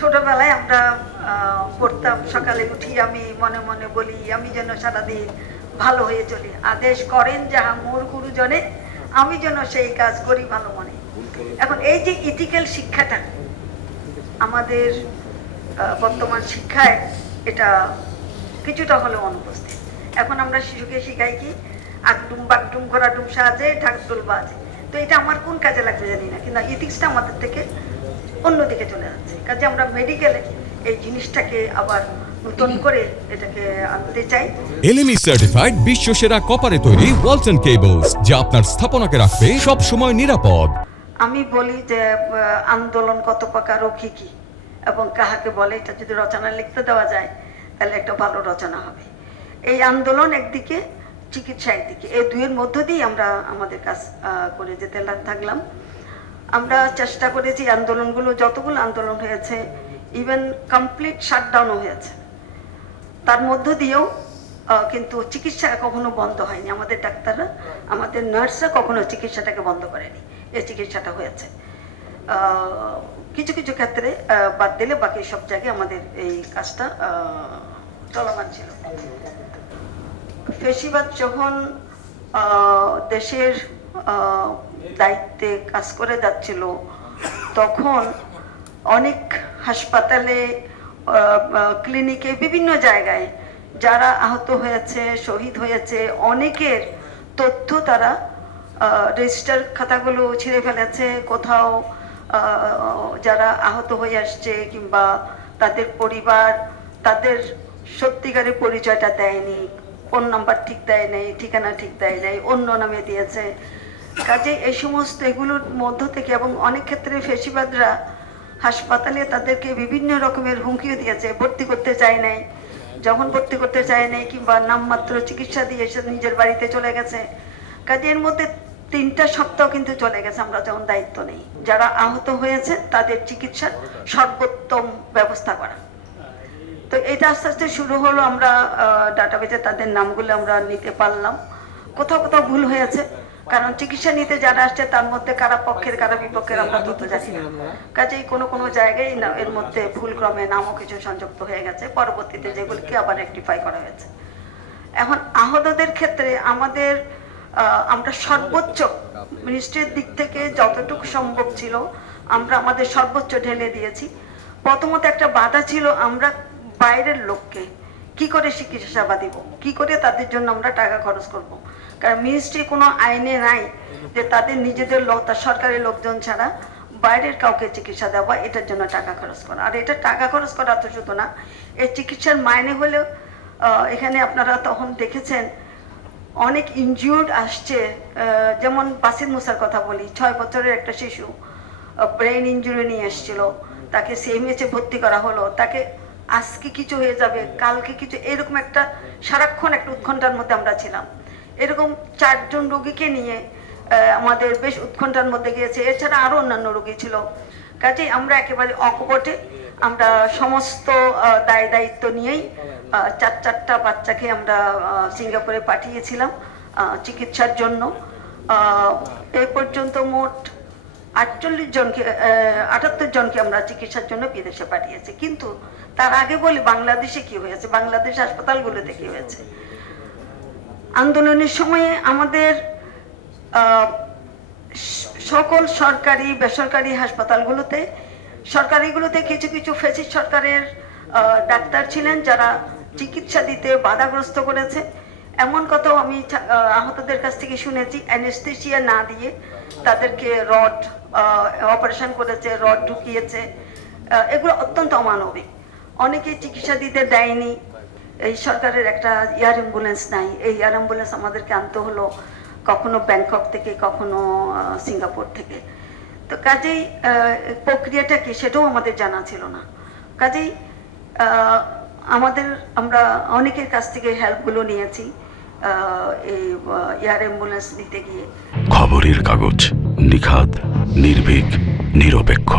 ছোটবেলায় আমরা পড়তাম, সকালে উঠি আমি মনে মনে বলি, আমি যেন সারাদিন ভালো হয়ে চলি। আদেশ করেন যাহা মোর গুরুজনে, আমি যেন সেই কাজ করি ভালো মনে। এখন এই যে ইথিক্যাল শিক্ষাটা, আমাদের বর্তমান শিক্ষায় এটা কিছুটা হলেও অনুপস্থিত। এখন আমরা শিশুকে শিখাই কি আগডুম বাগডুম ঘোরাডুম সাজে ঢাকডুল বাজে। তো এটা আমার কোন কাজে লাগবে জানি না, কিন্তু ইথিক্সটা আমাদের থেকে অন্যদিকে চলে যাচ্ছে। কাজে আমরা মেডিকেলে এই জিনিসটাকে আবার নতুন করে এটাকে আনতে চাই। এলএমই সার্টিফাইড বিশ্ব সেরা কপারে তৈরি ওয়ালটন কেবলস যা আপনার স্থাপনাকে রাখবে সব সময় নিরাপদ। আমি বলি যে আন্দোলন কত প্রকার ও কি কি এবং কাহাকে বলে এটা যদি রচনা লিখতে দেওয়া যায় তাহলে একটা ভালো রচনা হবে। এই আন্দোলন একদিকে চিকিৎসা একদিকে এই দুইয়ের মধ্য দিয়ে আমরা আমাদের কাজ আহ, করে যেতে থাকলাম। আমরা চেষ্টা করেছি আন্দোলনগুলো, যতগুলো আন্দোলন হয়েছে ইভেন কমপ্লিট শাটডাউনও হয়েছে। তার মধ্য দিয়েও কিন্তু চিকিৎসা কখনো বন্ধ হয়নি। আমাদের ডাক্তাররা, আমাদের নার্সরা কখনো চিকিৎসাটাকে বন্ধ করেনি। এই চিকিৎসাটা হয়েছে। কিছু কিছু ক্ষেত্রে বাদ দিলে বাকি সব জায়গায় আমাদের এই কাজটা চলমান ছিল। ফেসিবাদ যখন দেশের দায়িত্বে কাজ করে যাচ্ছিল। তখন অনেক হাসপাতালে ক্লিনিকে বিভিন্ন জায়গায় যারা আহত হয়েছে, শহীদ হয়েছে, অনেকের তথ্য তারা রেজিস্টার খাতাগুলো ছিঁড়ে ফেলেছে। কোথাও যারা আহত হয়ে আসছে কিংবা তাদের পরিবার তাদের সত্যিকারের পরিচয়টা দেয়নি। ফোন নাম্বার ঠিক দেয় নাই, ঠিকানা ঠিক দেয় নাই, অন্য নামে দিয়েছে। কাজে এই সমস্ত এগুলোর মধ্য থেকে এবং অনেক ক্ষেত্রে ফেসিবাদরা হাসপাতালে তাদেরকে বিভিন্ন রকমের হুমকিও দিয়েছে, ভর্তি করতে চায় নাই, যখন ভর্তি করতে চায় নাই কিংবা নামমাত্র চিকিৎসা দিয়ে এসে নিজের বাড়িতে চলে গেছে। কাজে এর মধ্যে তিনটা সপ্তাহ কিন্তু চলে গেছে, আমরা যখন দায়িত্ব নেই। যারা আহত হয়েছে, তাদের চিকিৎসার সর্বোত্তম ব্যবস্থা করা। তো এটা আস্তে আস্তে শুরু হলো, আমরা ডাটাবেজে তাদের নামগুলো আমরা নিতে পারলাম। কোথাও কোথাও ভুল হয়েছে। কারণ চিকিৎসা নিতে যারা আসছে তার মধ্যে কারা পক্ষের কারা বিপক্ষের আমরা তথ্য জানি না। কাজেই কোনো কোনো জায়গায় না এর মধ্যে ভুল ক্রমে নামও কিছু সংযুক্ত হয়ে গেছে। পরবর্তীতে যেগুলিকে আবার রেক্টিফাই করা হয়েছে। এখন আহতদের ক্ষেত্রে আমাদের আমরা সর্বোচ্চ মিনিস্ট্রির দিক থেকে যতটুকু সম্ভব ছিল আমরা আমাদের সর্বোচ্চ ঢেলে দিয়েছি। প্রথমত একটা বাধা ছিল আমরা বাইরের লোককে কি করে চিকিৎসা সেবা দিব কি করে তাদের জন্য আমরা টাকা খরচ করব। কারণ মিনিস্ট্রি কোনো আইনে নাই যে তাদের নিজেদের লোক, তার সরকারি লোকজন ছাড়া বাইরের কাউকে চিকিৎসা দেওয়া, এটার জন্য টাকা খরচ করা। আর এটা টাকা খরচ করা তো শুধু না, এই চিকিৎসার মাইনে হলেও এখানে আপনারা তখন দেখেছেন, অনেক ইনজিউর্ড আসছে। যেমন বাসির মুসার কথা বলি, ছয় বছরের একটা শিশু ব্রেন ইঞ্জুরি নিয়ে এসেছিল। তাকে সিএমএচে ভর্তি করা হলো। তাকে আজকে কিছু হয়ে যাবে, কালকে কিছু, এরকম একটা সারাক্ষণ একটা উৎকণ্ঠার মধ্যে আমরা ছিলাম। এরকম চারজন রোগীকে নিয়ে আমাদের বেশ উৎকণ্ঠার মধ্যে গিয়েছে। এছাড়া আরও অন্যান্য রোগী ছিল। কাজেই আমরা একেবারে অকপটে, আমরা সমস্ত দায় দায়িত্ব নিয়েই চার চারটা বাচ্চাকে আমরা সিঙ্গাপুরে পাঠিয়েছিলাম চিকিৎসার জন্য। এই পর্যন্ত মোট আটচল্লিশ জনকে আটাত্তর জনকে আমরা চিকিৎসার জন্য বিদেশে পাঠিয়েছি। কিন্তু তার আগে বলি, বাংলাদেশে কি হয়েছে? বাংলাদেশ হাসপাতালগুলোতে কি হয়েছে? আন্দোলনের সময়ে আমাদের সকল সরকারি, বেসরকারি হাসপাতালগুলোতে, সরকারিগুলোতে কিছু কিছু ফেসিস সরকারের ডাক্তার ছিলেন যারা চিকিৎসা দিতে বাধাগ্রস্ত করেছে। এমন কথাও আমি আহতদের কাছ থেকে শুনেছি। অ্যানেস্থেসিয়া না দিয়ে তাদেরকে রড অপারেশন করেছে, রড ঢুকিয়েছে। এগুলো অত্যন্ত অমানবিক। অনেকে চিকিৎসা দিতে দেয়নি। এই সরকারের একটা এয়ার অ্যাম্বুলেন্স নাই। এই এয়ার অ্যাম্বুলেন্স আমাদেরকে আনতে হলো কখনো ব্যাংকক থেকে, কখনো সিঙ্গাপুর থেকে। তো কাজেই প্রক্রিয়াটা কি সেটাও আমাদের জানা ছিল না। কাজেই আমাদের, আমরা অনেকের কাছ থেকে হেল্পগুলো নিয়েছি এই এয়ার অ্যাম্বুলেন্স নিতে গিয়ে। খবরের কাগজ নিখাত নির্ভীক, নিরপেক্ষ।